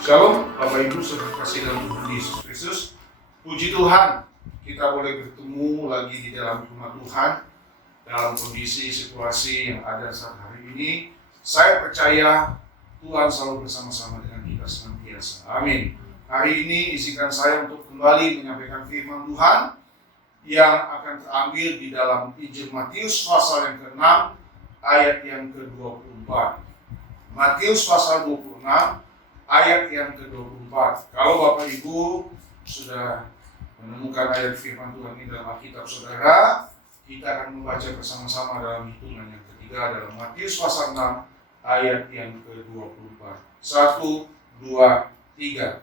Shalom, Bapak Ibu, saudara kasih dalam Tuhan Yesus Kristus. Puji Tuhan, kita boleh bertemu lagi di dalam rumah Tuhan dalam kondisi situasi yang ada saat hari ini. Saya percaya Tuhan selalu bersama-sama dengan kita senantiasa. Amin. Hari ini izinkan saya untuk kembali menyampaikan firman Tuhan yang akan terambil di dalam Injil Matius pasal yang ke-6 ayat yang ke-24. Matius pasal 26 ayat yang ke-24. Kalau Bapak Ibu sudah menemukan ayat firman Tuhan ini dalam Alkitab saudara, kita akan membaca bersama-sama dalam hitungan yang ketiga dalam Matius pasal 6 ayat yang ke-24. 1, 2, 3.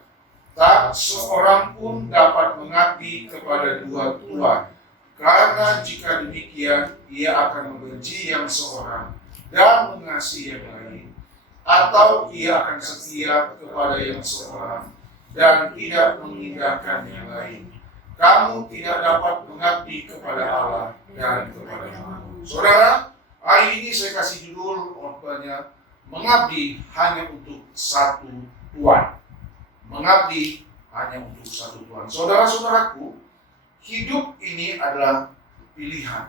Tak seorang pun dapat mengabdi kepada dua tuan, karena jika demikian ia akan membenci yang seorang dan mengasihi yang lain, atau ia akan setia kepada yang seorang dan tidak mengindahkan yang lain. Kamu tidak dapat mengabdi kepada Allah dan kepada Mammon. Saudara, hari ini saya kasih judul khotbahnya, mengabdi hanya untuk satu Tuhan. Mengabdi hanya untuk satu Tuhan. Saudara-saudaraku, hidup ini adalah pilihan.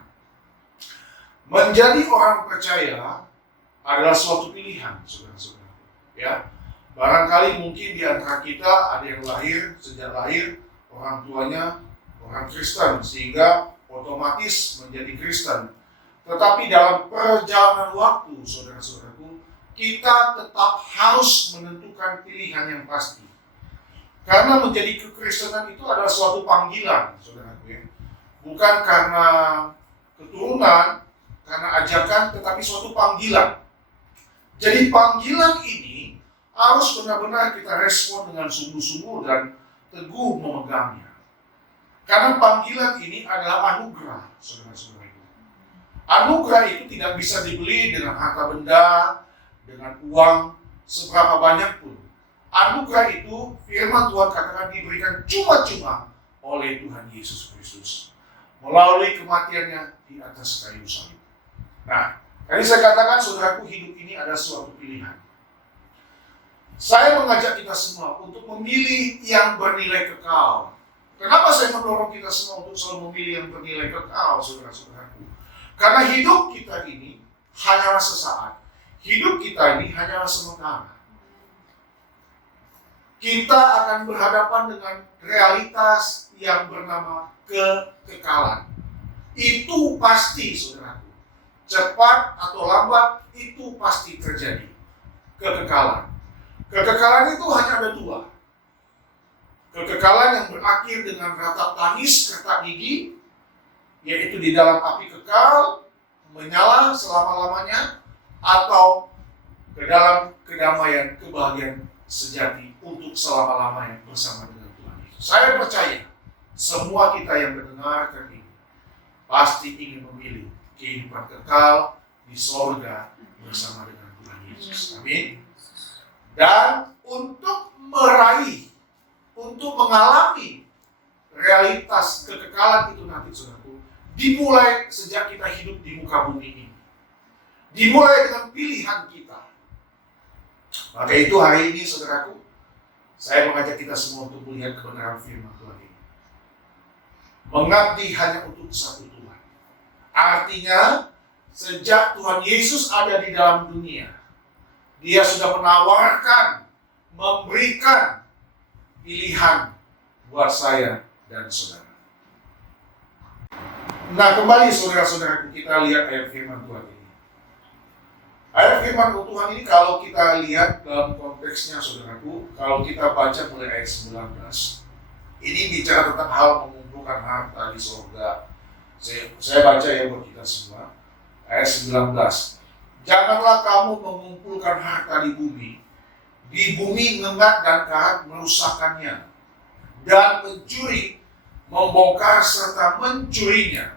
Menjadi orang percaya adalah suatu pilihan, saudara-saudara. Ya, barangkali mungkin di antara kita ada yang lahir, sejak lahir orang tuanya orang Kristen sehingga otomatis menjadi Kristen. Tetapi dalam perjalanan waktu, saudara-saudaraku, kita tetap harus menentukan pilihan yang pasti. Karena menjadi kekristenan itu adalah suatu panggilan, saudaraku ya. Bukan karena keturunan, karena ajakan, tetapi suatu panggilan. Jadi panggilan ini harus benar-benar kita respon dengan sungguh-sungguh dan teguh memegangnya. Karena panggilan ini adalah anugerah, saudara-saudara itu. Anugerah itu tidak bisa dibeli dengan harta benda, dengan uang seberapa banyak pun. Anugerah itu firman Tuhan katakan diberikan cuma-cuma oleh Tuhan Yesus Kristus melalui kematiannya di atas kayu salib. Nah, tadi saya katakan saudaraku, hidup ini adalah suatu pilihan. Saya mengajak kita semua untuk memilih yang bernilai kekal. Kenapa saya mendorong kita semua untuk selalu memilih yang bernilai kekal, saudara-saudaraku? Karena hidup kita ini hanyalah sesaat. Hidup kita ini hanyalah sementara. Kita akan berhadapan dengan realitas yang bernama kekekalan. Itu pasti, saudaraku. Cepat atau lambat, itu pasti terjadi. Kekekalan. Kekekalan itu hanya ada dua. Kekekalan yang berakhir dengan ratap tangis, kertak gigi, yaitu di dalam api kekal, menyala selama-lamanya, atau ke dalam kedamaian, kebahagiaan sejati untuk selama-lamanya bersama dengan Tuhan Yesus. Saya percaya semua kita yang mendengarkan ini pasti ingin memilih kehidupan kekal di sorga bersama dengan Tuhan Yesus. Amin. Dan untuk meraih, untuk mengalami realitas kekekalan itu nanti, saudaraku, dimulai sejak kita hidup di muka bumi ini. Dimulai dengan pilihan kita. Maka itu hari ini, saudaraku, saya mengajak kita semua untuk melihat kebenaran firman Tuhan ini. Mengabdi hanya untuk satu Tuhan. Artinya, sejak Tuhan Yesus ada di dalam dunia, Dia sudah menawarkan, memberikan pilihan buat saya dan saudara. Nah, kembali saudara-saudaraku, kita lihat ayat firman Tuhan ini. Ayat firman Tuhan ini kalau kita lihat dalam konteksnya, saudaraku, kalau kita baca mulai ayat 19, ini bicara tentang hal mengumpulkan harta di surga. Saya baca ya buat kita semua. Ayat 19. Janganlah kamu mengumpulkan harta di bumi ngengat dan karat merusakkannya, dan pencuri membongkar serta mencurinya.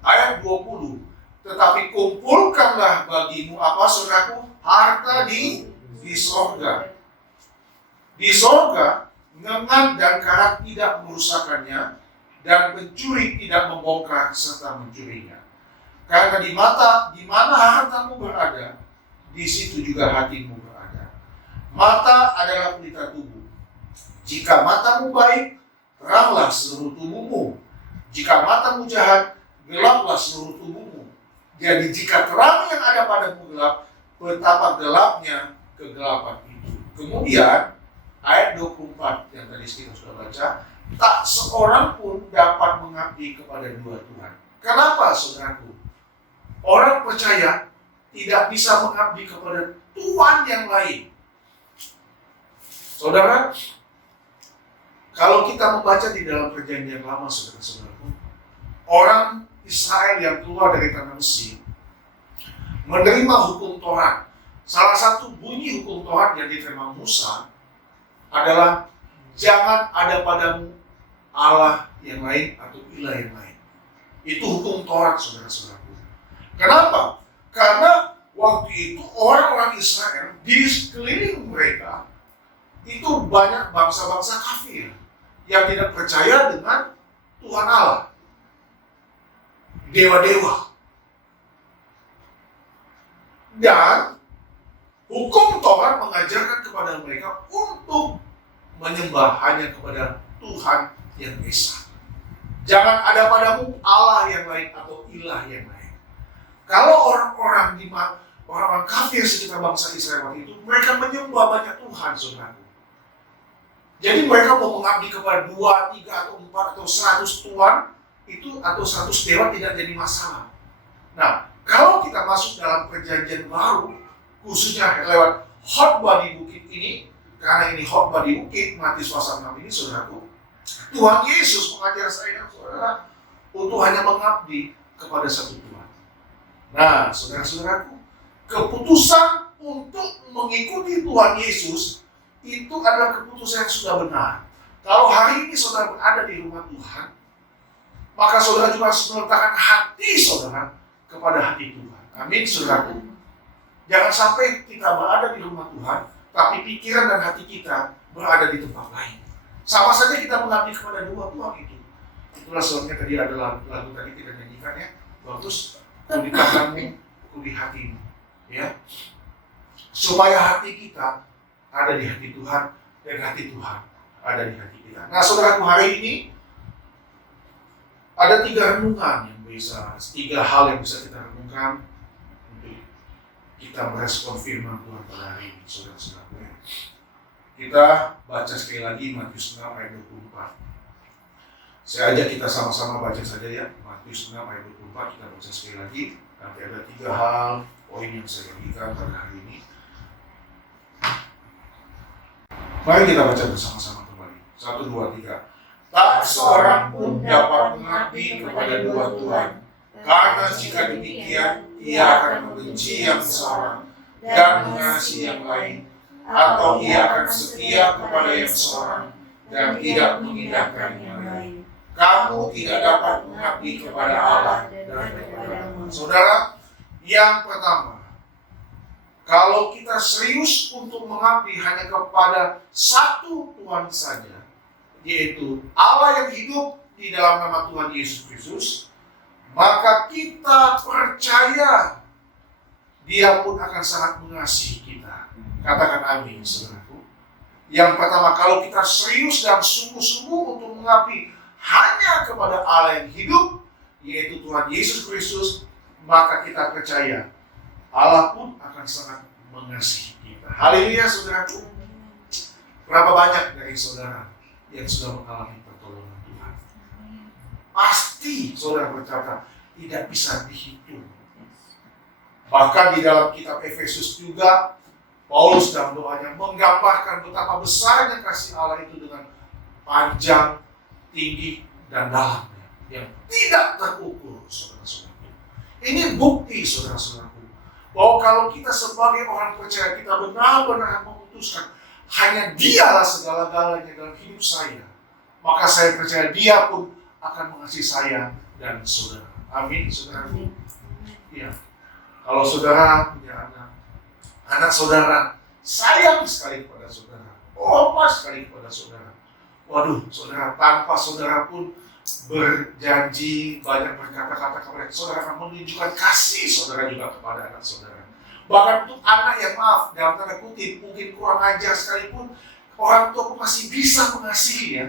Ayat 20. Tetapi kumpulkanlah bagimu apa, saudaraku? Harta di sorga. Di sorga, ngengat dan karat tidak merusakkannya, dan pencuri tidak membongkar serta mencurinya. Karena di mana hartamu berada, di situ juga hatimu berada. Mata adalah pelita tubuh. Jika matamu baik, teranglah seluruh tubuhmu. Jika matamu jahat, gelaplah seluruh tubuhmu. Jadi jika terang yang ada padamu gelap, betapa gelapnya kegelapan itu. Kemudian ayat 24 yang tadi kita sudah baca, tak seorang pun dapat mengabdi kepada dua Tuhan. Kenapa, saudaraku? Orang percaya tidak bisa mengabdi kepada Tuhan yang lain. Saudara, kalau kita membaca di dalam Perjanjian Lama, saudara-saudaraku, orang Israel yang keluar dari tanah Mesir menerima hukum Taurat. Salah satu bunyi hukum Taurat yang diterima Musa adalah jangan ada padamu Allah yang lain atau ilah yang lain. Itu hukum Taurat, saudara-saudaraku. Kenapa? Karena waktu itu orang-orang Israel di sekeliling mereka itu banyak bangsa-bangsa kafir yang tidak percaya dengan Tuhan Allah, dewa-dewa. Dan hukum Taurat mengajarkan kepada mereka untuk menyembah hanya kepada Tuhan yang Esa. Jangan ada padamu Allah yang lain atau ilah yang lain. Kalau orang-orang kafir sekitar bangsa Israel waktu itu, mereka menyembah banyak Tuhan, saudaraku. Jadi mereka mau mengabdi kepada 2, 3, atau 4, atau 100 Tuhan itu atau 100 dewa tidak jadi masalah. Nah, kalau kita masuk dalam perjanjian baru, khususnya lewat khotbah di bukit ini, karena ini khotbah di bukit, Matius pasal 6 ini, saudaraku, Tuhan Yesus mengajar saya dan saudara untuk hanya mengabdi kepada satu Tuhan. Nah, saudara-saudaraku, keputusan untuk mengikuti Tuhan Yesus itu adalah keputusan yang sudah benar. Kalau hari ini saudara berada di rumah Tuhan, maka saudara juga harus meletakkan hati saudara kepada hati Tuhan. Amin, saudaraku. Jangan sampai kita berada di rumah Tuhan, tapi pikiran dan hati kita berada di tempat lain. Sama saja kita mengabdi kepada dua Tuhan itu. Itulah sebabnya tadi ada lagu tadi kita nyanyikan ya. Bagus, kuli tanganmu, kuli hatimu. Ya. Supaya hati kita ada di hati Tuhan dan hati Tuhan ada di hati kita. Nah, saudaraku, hari ini ada 3 renungan yang bisa, 3 hal yang bisa kita renungkan untuk kita merespon firman Tuhan pada hari ini, saudara-saudaraku. Kita baca sekali lagi Matius 6 ayat 24. Saya ajak kita sama-sama baca saja ya. Matius 6 ayat 24 kita baca sekali lagi. Nanti ada 3 hal poin yang saya bagikan pada hari ini. Mari kita baca bersama-sama kembali. 1, 2, 3. Tak seorang pun dapat mengabdi kepada 2 Tuhan, karena jika demikian ia akan membenci yang seorang dan mengasihi yang lain, atau ia akan setia kepada yang seorang dan tidak mengindahkan yang lain. Kamu tidak dapat mengabdi kepada Allah dan kepada manusia. Saudara, yang pertama, kalau kita serius untuk mengabdi hanya kepada satu Tuhan saja, yaitu Allah yang hidup di dalam nama Tuhan Yesus Kristus, maka kita percaya Dia pun akan sangat mengasihi kita. Katakan amin, saudaraku. Yang pertama, kalau kita serius dan sungguh-sungguh untuk mengabdi hanya kepada Allah yang hidup, yaitu Tuhan Yesus Kristus, maka kita percaya Allah pun akan sangat mengasihi kita. Haleluya, saudaraku. Berapa banyak dari saudara yang sudah mengalami pertolongan Tuhan? Pasti saudara berkata tidak bisa dihitung. Bahkan di dalam kitab Efesus juga Paulus dalam doanya menggambarkan betapa besarnya kasih Allah itu dengan panjang, tinggi, dan dalamnya yang tidak terukur, saudara-saudara. Ini bukti, saudara-saudaraku, bahwa kalau kita sebagai orang percaya kita benar-benar memutuskan hanya Dialah segala-galanya dalam hidup saya, maka saya percaya Dia pun akan mengasihi saya dan saudara. Amin, saudaraku. Ya. Kalau saudara punya anak saudara sayang sekali kepada saudara, hormat sekali kepada saudara. Waduh, saudara, tanpa saudara pun berjanji banyak berkata-kata kepada saudara akan menunjukkan kasih saudara juga kepada anak saudara. Bahkan untuk anak yang maaf, dalam tanda kutip, mungkin kurang ajar sekalipun, orang tua pun masih bisa mengasihi ya.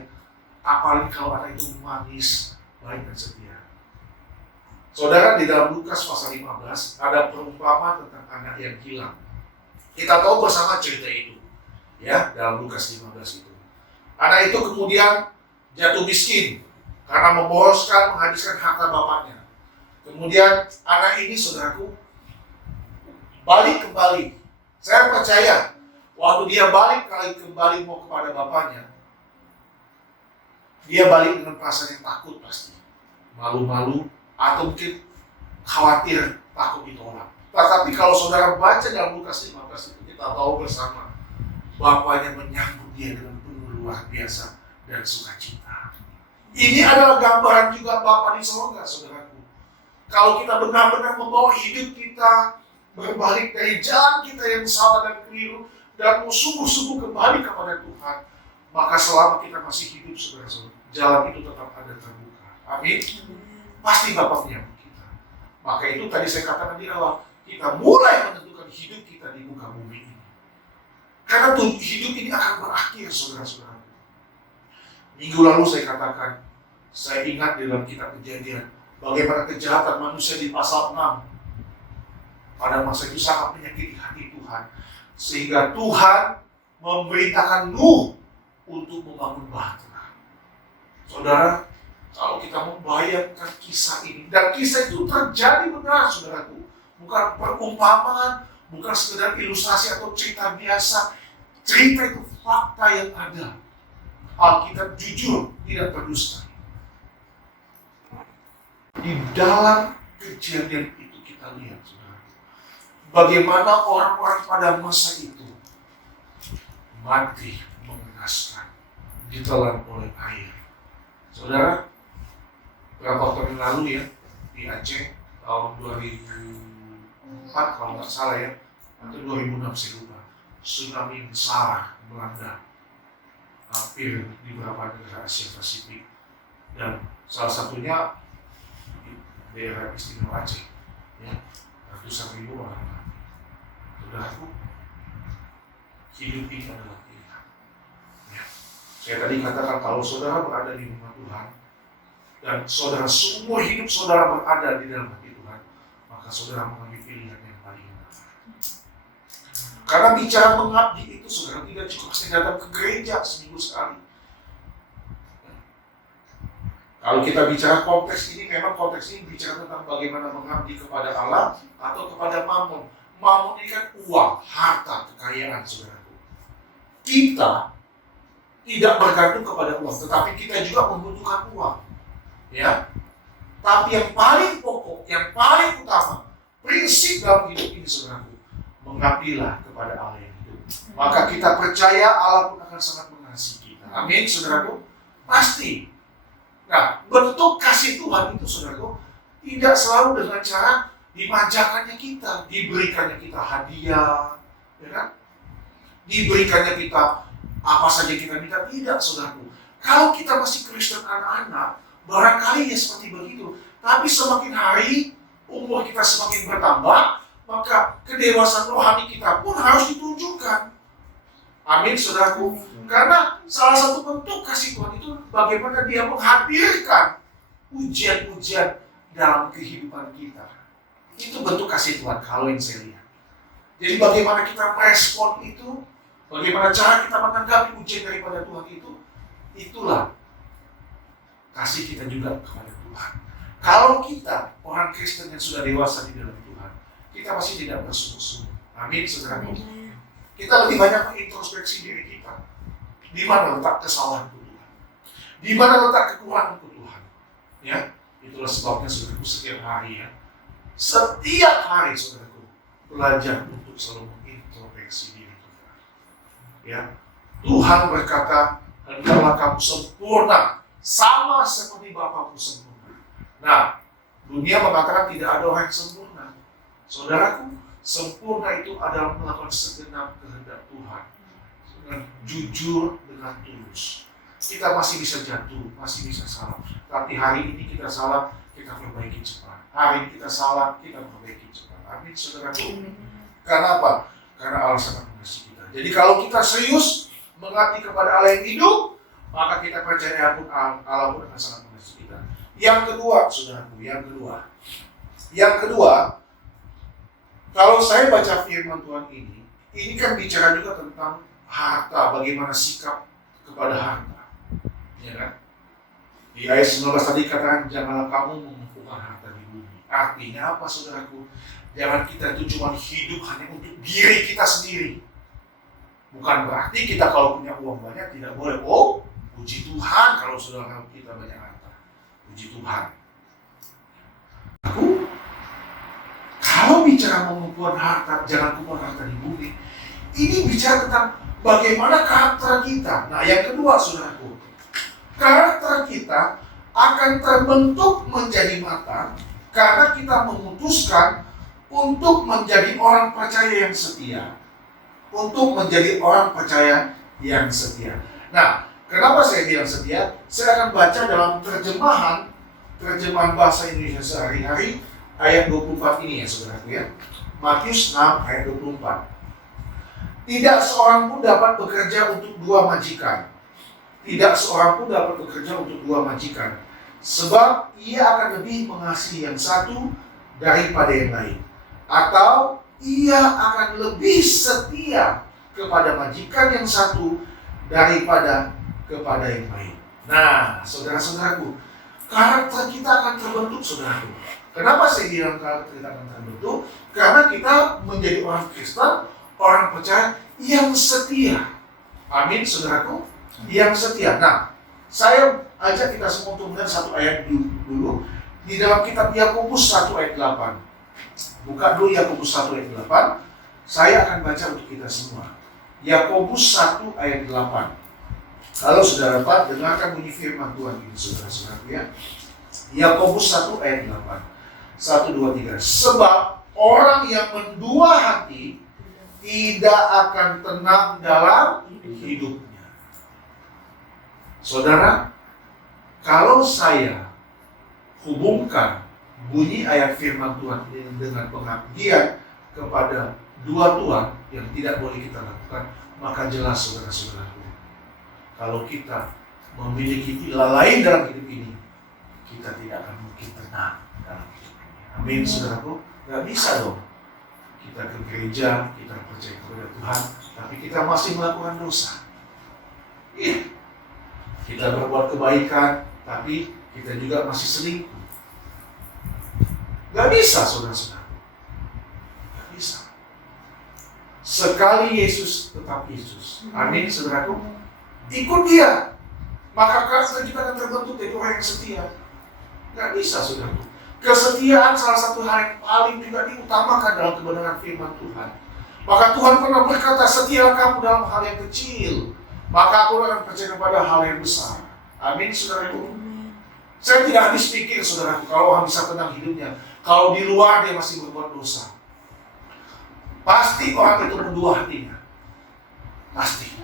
Apalagi kalau anak itu manis, baik dan setia. Saudara, di dalam Lukas pasal 15 ada perumpamaan tentang anak yang hilang. Kita tahu bersama cerita itu, ya, dalam Lukas 15 itu. Anak itu kemudian jatuh miskin karena memboroskan, menghabiskan harta bapaknya. Kemudian anak ini, saudaraku, balik kembali. Saya percaya waktu dia balik kembali mau kepada bapaknya, dia balik dengan perasaan yang takut pasti, malu-malu atau mungkin khawatir takut ditolak. Tetapi kalau saudara baca dalam Lukas 15 itu, kita tahu bersama bapaknya menyambut dia dengan penuh luar biasa dan sukacita. Ini adalah gambaran juga Bapa di sorga, saudaraku. Kalau kita benar-benar membawa hidup kita berbalik dari jalan kita yang salah dan keliru dan mau sungguh-sungguh kembali kepada Tuhan, maka selama kita masih hidup, saudara-saudara, jalan itu tetap ada terbuka. Amin. Pasti Bapa menyambut kita. Maka itu tadi saya katakan di awal, kita mulai menentukan hidup kita di muka bumi ini. Karena hidup ini akan berakhir, saudara-saudara. Minggu lalu saya katakan, saya ingat di dalam kitab Kejadian, bagaimana kejahatan manusia di pasal 6 pada masa itu sangat menyakiti hati Tuhan, sehingga Tuhan memerintahkan Nuh untuk membangun bahtera. Saudara, kalau kita membayangkan kisah ini, dan kisah itu terjadi benar, saudaraku, bukan perumpamaan, bukan sekedar ilustrasi atau cerita biasa. Cerita itu fakta yang ada. Alkitab jujur, tidak berdusta. Di dalam kejadian itu kita lihat, saudara, bagaimana orang-orang pada masa itu mati mengenaskan, ditelan oleh air. Saudara, berapa tahun yang lalu ya, di Aceh tahun 2004 kalau nggak salah ya, atau 2006 saya lupa, tsunami besar melanda hampir di beberapa negara Asia Pasifik, dan salah satunya di daerah istimewa Aceh, ya, ratusan ribu orang mati. Saudaraku, hidup ini adalah pilihan. Ya. Saya tadi katakan kalau saudara berada di rumah Tuhan dan saudara semua hidup saudara berada di dalam hati Tuhan, maka saudara mengambil pilihan yang paling benar. Karena bicara mengabdi itu, saudara, tidak cukup saya datang ke gereja seminggu sekali. Kalau kita bicara konteks ini, memang konteks ini bicara tentang bagaimana mengabdi kepada Allah atau kepada Mammon. Mammon ini kan uang, harta, kekayaan, saudaraku. Kita tidak bergantung kepada uang, tetapi kita juga membutuhkan uang. Ya, tapi yang paling pokok, yang paling utama, prinsip dalam hidup ini, saudaraku, mengabdilah kepada Allah yang hidup. Maka kita percaya Allah pun akan sangat mengasihi kita. Amin, saudaraku. Pasti. Nah, bentuk kasih Tuhan itu, saudaraku, tidak selalu dengan cara dimanjakannya kita, diberikannya kita hadiah, ya kan? Diberikannya kita apa saja kita minta, tidak, saudaraku. Kalau kita masih Kristen anak-anak, barangkali ya seperti begitu. Tapi semakin hari umur kita semakin bertambah, maka kedewasaan rohani kita pun harus ditunjukkan. Amin, saudaraku. Karena salah satu bentuk kasih Tuhan itu bagaimana dia menghadirkan ujian-ujian dalam kehidupan kita. Itu bentuk kasih Tuhan kalau yang saya lihat. Jadi bagaimana kita merespon itu, bagaimana cara kita menanggapi ujian daripada Tuhan itu, itulah kasih kita juga kepada Tuhan. Kalau kita orang Kristen yang sudah dewasa di dalam Tuhan, kita pasti tidak bersungguh-sungguh. Amin, saudaraku. Kita lebih banyak mengintrospeksi diri kita. Di mana letak kesalahan Tuhan? Di mana letak kekurangan Tuhan? Ya, itulah sebabnya, saudaraku, setiap hari ya, setiap hari, saudaraku, belajar untuk selalu mengintrospeksi diri kita. Ya, Tuhan berkata, hendaklah kamu sempurna, sama seperti Bapakmu sempurna. Nah, dunia mengatakan tidak ada orang yang sempurna. Saudaraku, sempurna itu adalah melakukan segenap kehendak Tuhan dengan jujur, dengan tulus. Kita masih bisa jatuh, masih bisa salah. Tapi hari ini kita salah, kita perbaiki cepat. Hari ini kita salah, kita perbaiki cepat. Amin, saudaraku. Karena apa? Karena Allah sangat mengasihi kita. Jadi kalau kita serius mengabdi kepada Allah yang hidup, maka kita percaya pun Allah pun akan sangat mengasihi kita. Yang kedua, saudaraku, yang kedua, kalau saya baca firman Tuhan ini kan bicara juga tentang harta, bagaimana sikap kepada harta. Ya kan? Di ayat 19 tadi katakan, janganlah kamu mengumpulkan harta di bumi. Artinya apa, saudaraku? Jangan kita itu cuma hidup hanya untuk diri kita sendiri. Bukan berarti kita kalau punya uang banyak tidak boleh. Oh, puji Tuhan kalau saudara kita banyak harta. Puji Tuhan. Kalau bicara mengumpulkan harta, jangan kumpulkan harta di bumi. Ini bicara tentang bagaimana karakter kita. Nah, yang kedua, saudaraku, karakter kita akan terbentuk menjadi matang karena kita memutuskan untuk menjadi orang percaya yang setia. Untuk menjadi orang percaya yang setia. Nah, kenapa saya bilang setia? Saya akan baca dalam terjemahan bahasa Indonesia sehari-hari ayat 24 ini ya, saudaraku ya. Matius 6 ayat 24. Tidak seorang pun dapat bekerja untuk dua majikan. Tidak seorang pun dapat bekerja untuk dua majikan. Sebab ia akan lebih mengasihi yang satu daripada yang lain. Atau ia akan lebih setia kepada majikan yang satu daripada kepada yang lain. Nah, saudara-saudaraku, karakter kita akan terbentuk, saudaraku. Kenapa saya bilang karakter kita akan terbentuk? Karena kita menjadi orang Kristen, orang percaya yang setia. Amin, saudaraku, yang setia. Nah, saya ajak kita semua untuk melihat satu ayat dulu di dalam kitab Yakobus 1 ayat 8. Buka dulu Yakobus 1 ayat 8. Saya akan baca untuk kita semua. Yakobus 1 ayat 8. Kalau saudara dapat, dengarkan bunyi firman Tuhan ini, saudara-saudara ya. Yakobus 1 ayat 8. 1, 2, 3. Sebab orang yang mendua hati tidak akan tenang dalam hidupnya. Saudara, kalau saya hubungkan bunyi ayat firman Tuhan ini dengan pengabdian kepada dua Tuhan yang tidak boleh kita lakukan, maka jelas saudara-saudaraku, kalau kita memiliki pilihan lain dalam hidup ini, kita tidak akan mungkin tenang dalam hidup ini. Amin, saudaraku. Gak bisa dong kita ke gereja, kita percaya kepada Tuhan, tapi kita masih melakukan dosa. Iya, kita berbuat kebaikan, tapi kita juga masih selingkuh. Gak bisa, saudara-saudara. Gak bisa. Sekali Yesus, tetap Yesus. Amin, saudaraku. Ikut dia. Maka karakter kita akan terbentuk dari orang yang setia. Gak bisa, saudaraku. Kesetiaan salah satu hal yang paling juga diutamakan dalam kebenaran firman Tuhan. Maka Tuhan pernah berkata, setialah kamu dalam hal yang kecil, maka aku akan percaya kepada hal yang besar. Amin, saudaraku. Saya tidak habis pikir, saudaraku, kalau orang bisa tenang hidupnya, kalau di luar dia masih berbuat dosa. Pasti orang itu mendua hatinya. Pasti.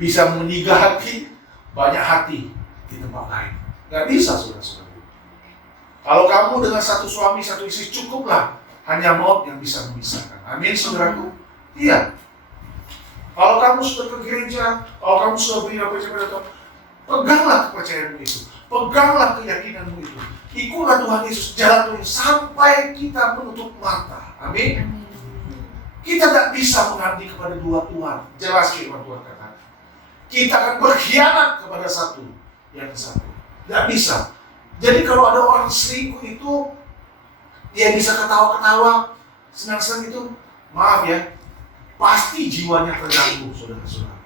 Bisa meninggal hati, banyak hati di tempat lain. Gak bisa, saudara-saudara. Kalau kamu dengan satu suami, satu istri, cukuplah. Hanya maut yang bisa memisahkan. Amin, saudaraku? Iya. Kalau kamu sudah ke gereja, kalau kamu sudah beribadah kepada Tuhan, peganglah kepercayaanmu itu. Peganglah keyakinanmu itu. Ikutlah Tuhan Yesus, jalan Tuhan sampai kita menutup mata. Amin. Kita tak bisa mengabdi kepada dua Tuhan. Jelas firman Tuhan kata. Kita akan berkhianat kepada satu yang satu. Tidak bisa. Jadi kalau ada orang selingkuh itu, dia bisa ketawa-ketawa, senang-senang itu, maaf ya, pasti jiwanya terganggu, saudara-saudara.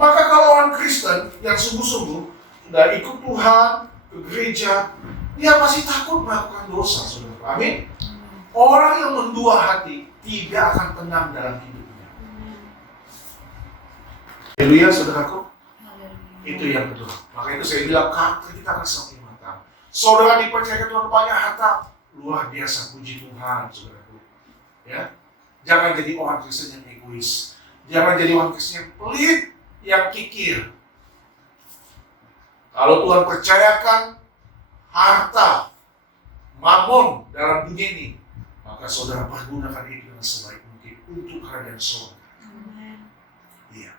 Maka kalau orang Kristen yang sungguh-sungguh sudah ikut Tuhan ke gereja, dia masih takut melakukan dosa, saudara. Amin. Orang yang mendua hati tidak akan tenang dalam hidupnya. Haleluya, saudaraku. Itu yang kedua. Maka itu saya bilang karakter kita akan semakin matang. Saudara dipercaya Tuhan banyak harta, luar biasa, puji Tuhan, saudaraku. Ya, jangan jadi orang Kristen yang egois. Jangan jadi orang Kristen yang pelit, yang kikir. Kalau Tuhan percayakan harta, mamon dalam dunia ini, maka saudara pergunakan itu dengan sebaik mungkin untuk kerajaan surga. Iya.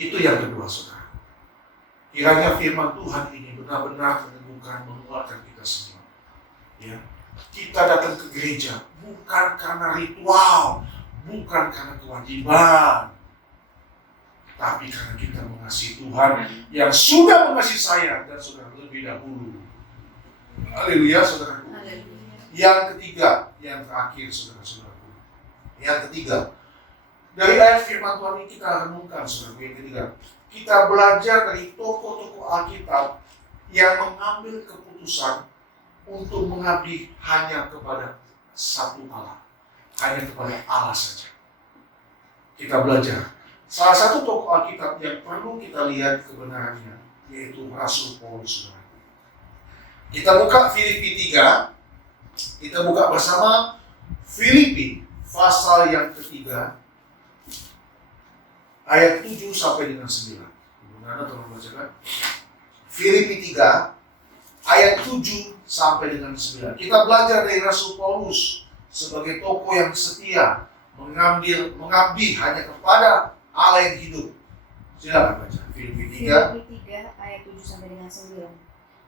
Itu yang kedua, saudara. Kiranya firman Tuhan ini benar-benar meneguhkan, menguatkan kita semua. Ya. Kita datang ke gereja bukan karena ritual, bukan karena kewajiban, tapi karena kita mengasihi Tuhan yang sudah mengasihi saya dan saudara lebih dahulu. Haleluya, saudara. Yang ketiga, yang terakhir, saudara-saudaraku. Yang ketiga, dari ayat firman Tuhan ini kita renungkan, saudara. Yang ketiga, kita belajar dari tokoh-tokoh Alkitab yang mengambil keputusan untuk mengabdi hanya kepada satu Allah, hanya kepada Allah saja. Kita belajar. Salah satu tokoh Alkitab yang perlu kita lihat kebenarannya, yaitu Rasul Paulus. Kita buka Filipi 3, kita buka bersama Filipi pasal yang ketiga, ayat 7 sampai dengan 9. Bagaimana tolong bacakan? Filipi 3, ayat 7 sampai dengan 9. Kita belajar dari Rasul Paulus sebagai tokoh yang setia, mengabdi hanya kepada Allah yang hidup. Silakan baca Filipi 3 ayat 7 sampai dengan 9.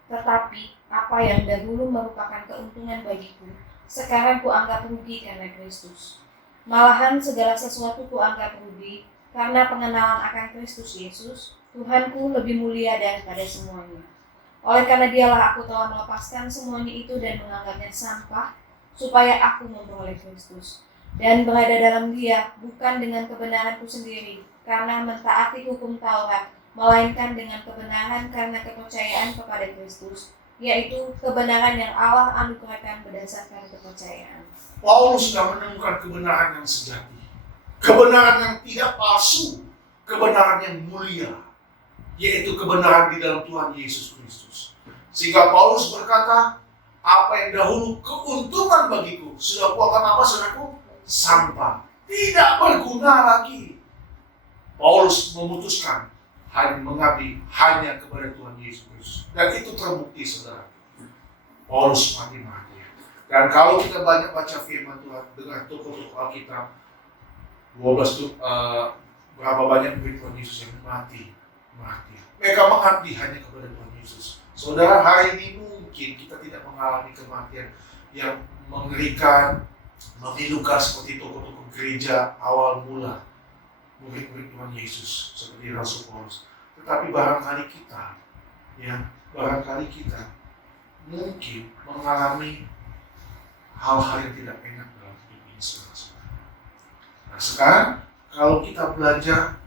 Tetapi apa yang dahulu merupakan keuntungan bagiku, sekarang kuanggap rugi karena Kristus. Malahan segala sesuatu kuanggap rugi karena pengenalan akan Kristus Yesus, Tuhanku lebih mulia daripada semuanya. Oleh karena dialah aku telah melepaskan semuanya itu dan menganggapnya sampah, supaya aku memperoleh Kristus dan berada dalam Dia, bukan dengan kebenaranku sendiri karena mentaati hukum Taurat, melainkan dengan kebenaran karena kepercayaan kepada Kristus, yaitu kebenaran yang Allah anugerahkan berdasarkan kepercayaan. Paulus sudah menemukan kebenaran yang sejati, kebenaran yang tidak palsu, kebenaran yang mulia, yaitu kebenaran di dalam Tuhan Yesus Kristus. Sehingga Paulus berkata, apa yang dahulu keuntungan bagiku, sudah kuanggap apa, saudaraku? Sampah, tidak berguna lagi. Paulus memutuskan hanya mengabdi hanya kepada Tuhan Yesus Kristus. Dan itu terbukti, saudara. Paulus mati-mati. Dan kalau kita banyak baca firman Tuhan dengan tokoh-tokoh Alkitab, 12 berapa banyak murid Tuhan Yesus yang mati. Mereka mengabdi hanya kepada Tuhan Yesus. Saudara, hari ini mungkin kita tidak mengalami kematian yang mengerikan, memilukan seperti tokoh-tokoh gereja awal mula, murid-murid Tuhan Yesus seperti Rasul Paulus. Tetapi barangkali kita mungkin mengalami hal-hal yang tidak enak dalam hidup ini, saudara. Nah, sekarang kalau kita belajar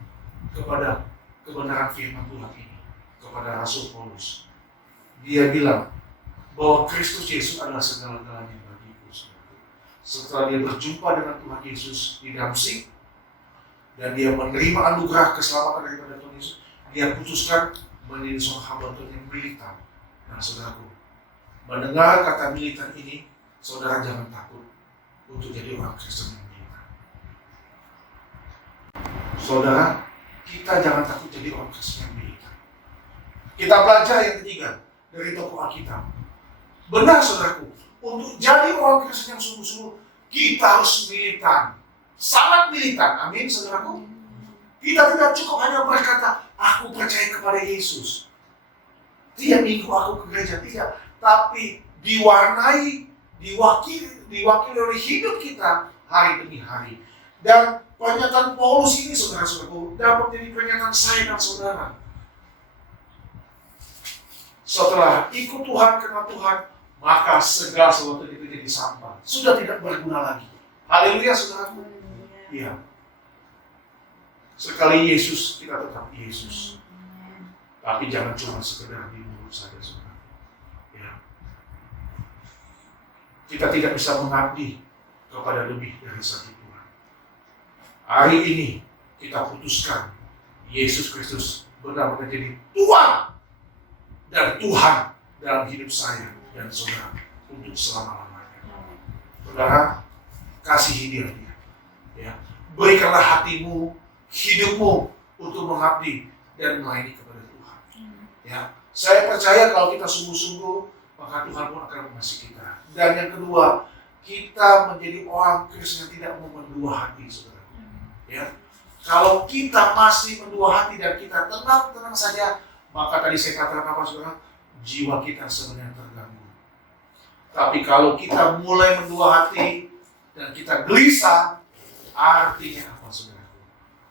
kepada kebenaran firman Tuhan ini kepada Rasul Paulus, dia bilang bahwa Kristus Yesus adalah segala-galanya bagiku. Setelah dia berjumpa dengan Tuhan Yesus di Damsyik dan dia menerima anugerah keselamatan daripada Tuhan Yesus, dia putuskan menjadi seorang hamba Tuhan yang militan. Nah, saudaraku, mendengar kata militan ini, saudara jangan takut untuk jadi orang Kristen yang militan. Saudara, kita jangan takut jadi orang Kristen yang militan. Kita belajar yang ketiga dari tokoh Alkitab. Benar, saudaraku, untuk jadi orang Kristen yang sungguh-sungguh, kita harus militan. Sangat militan, amin, saudaraku. Kita tidak cukup hanya berkata, aku percaya kepada Yesus. Tiap minggu aku ke gereja, tidak. Tapi diwakili oleh hidup kita hari demi hari. Dan pernyataan Paulus ini, saudara-saudaraku, dapat jadi pernyataan saya dan saudara. Setelah ikut Tuhan, kenal Tuhan, maka segala sesuatu itu jadi sampah. Sudah tidak berguna lagi. Haleluya, saudaraku. Iya. Sekali Yesus, kita tetap Yesus. Tapi jangan cuma sekedar di mulut saja, saudara. Ya. Kita tidak bisa mengabdi kepada lebih dari satu Tuhan. Hari ini kita putuskan Yesus Kristus benar-benar jadi Tuhan dan Tuhan dalam hidup saya dan saudara untuk selama-lamanya. Saudara, kasihi dia. Ya. Berikanlah hatimu, hidupmu untuk mengabdi dan melayani kepada Tuhan. Ya, saya percaya kalau kita sungguh-sungguh, maka Tuhan pun akan mengasihi kita. Dan yang kedua, kita menjadi orang Kristen yang tidak mau mendua hati, saudara. Ya, kalau kita masih mendua hati dan kita tenang-tenang saja, maka tadi saya katakan apa, saudara? Jiwa kita sebenarnya terganggu. Tapi kalau kita mulai mendua hati dan kita gelisah, artinya apa, saudara?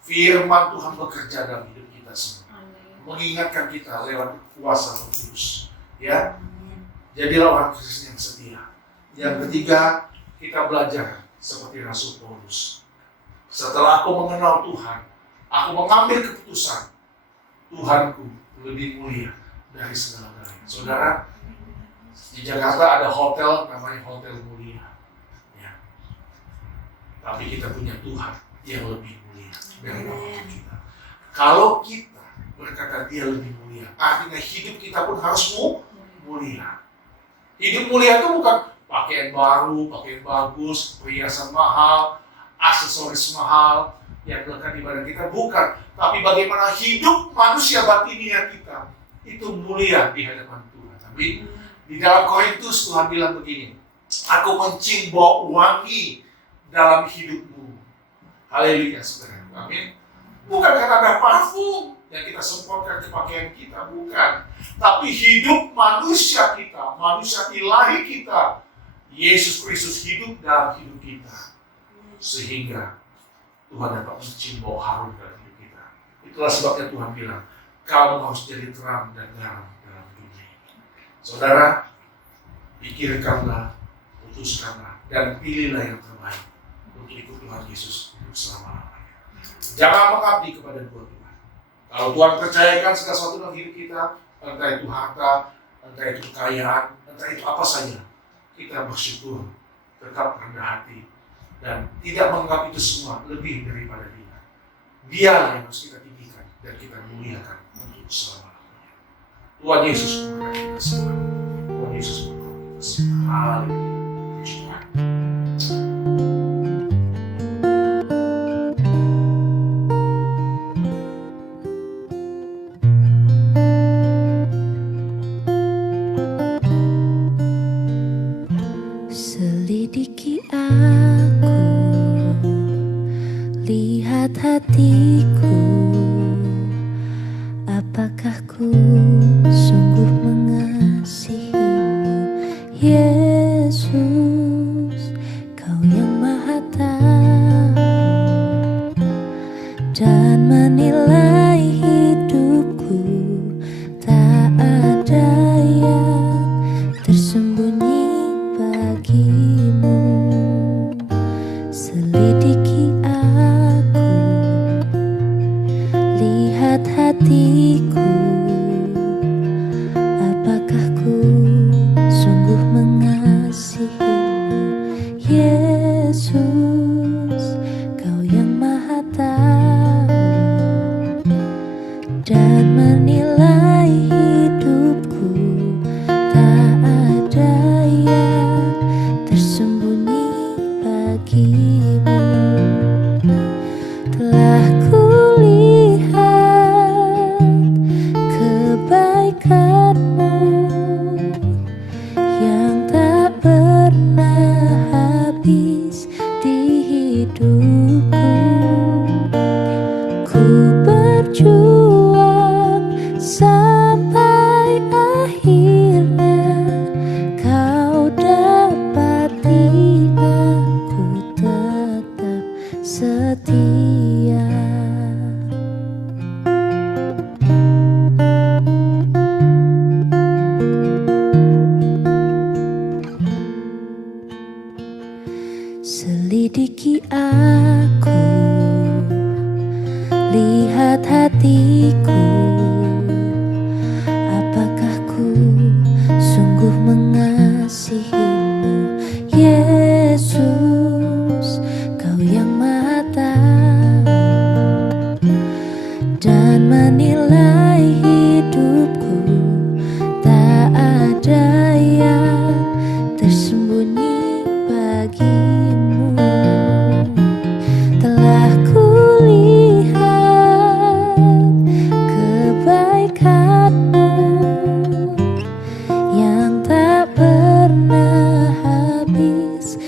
Firman Tuhan bekerja dalam hidup kita semua, mengingatkan kita lewat kuasa Roh Kudus. Ya, jadilah orang Kristen yang setia. Yang ketiga, kita belajar seperti Rasul Paulus. Setelah aku mengenal Tuhan, aku mengambil keputusan, Tuhanku lebih mulia dari segala-galanya. Saudara, di Jakarta ada hotel namanya Hotel Mulia. Ya. Tapi kita punya Tuhan yang lebih mulia dari apapun kita. Kalau kita berkata dia lebih mulia, artinya hidup kita pun harus mulia. Hidup mulia itu bukan pakaian baru, pakaian bagus, perhiasan mahal, aksesoris mahal yang melekat di badan kita, bukan. Tapi bagaimana hidup manusia batiniah kita itu mulia di hadapan Tuhan. Tapi di dalam Korintus Tuhan bilang begini, aku mencium bau wangi dalam hidupmu. Haleluya, saudara. Amin. Bukan karena ada parfum yang kita semprotkan ke pakaian kita, bukan. Tapi hidup manusia kita, manusia ilahi kita, Yesus Kristus hidup dalam hidup kita. Sehingga Tuhan dapat mencium bau harum dalam hidup kita. Itulah sebabnya Tuhan bilang, kamu harus jadi terang dan garam dalam dunia ini. Saudara, pikirkanlah, putuskanlah, dan pilihlah yang terbaik untuk ikut Tuhan Yesus untuk selama-lamanya. Jangan mengabdi kepada dua Tuhan. Kalau Tuhan percayakan segala sesuatu dalam hidup kita, entah itu harta, entah itu kekayaan, entah itu apa saja, kita bersyukur, tetap rendah hati, dan tidak menganggap itu semua lebih daripada Dia. Dialah yang harus kita tinggikan dan kita muliakan untuk selama-lamanya. Tuhan Yesus memberkati kita semua. Tuhan Yesus memberkati kita semua. Haleluya. Selidiki aku, lihat hatiku, apakah ku sungguh mengasihimu, Yesus, Kau yang Maha Tahu dan menilai hidupku, tak ada yang tersembunyi bagimu. Selidiki aku, lihat hatiku, apakah ku sungguh mengasihimu, Yesus, Kau yang Maha Tahu dan menilai hidupku, tak ada yang tersembunyi bagimu. Telah kulihat kebaikan-Mu yang tak pernah habis di hidupku. Ku berjuang sampai akhirnya Kau dapati aku tetap setia. Selidiki aku, lihat hatiku, apakah ku sungguh mengasihimu, Yesus, Kau yang Maha Tahu dan menilai hidupku, tak ada yang tersembunyi bagimu. Telah kulihat kebaikan-Mu yang tak pernah habis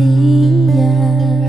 sia-sia.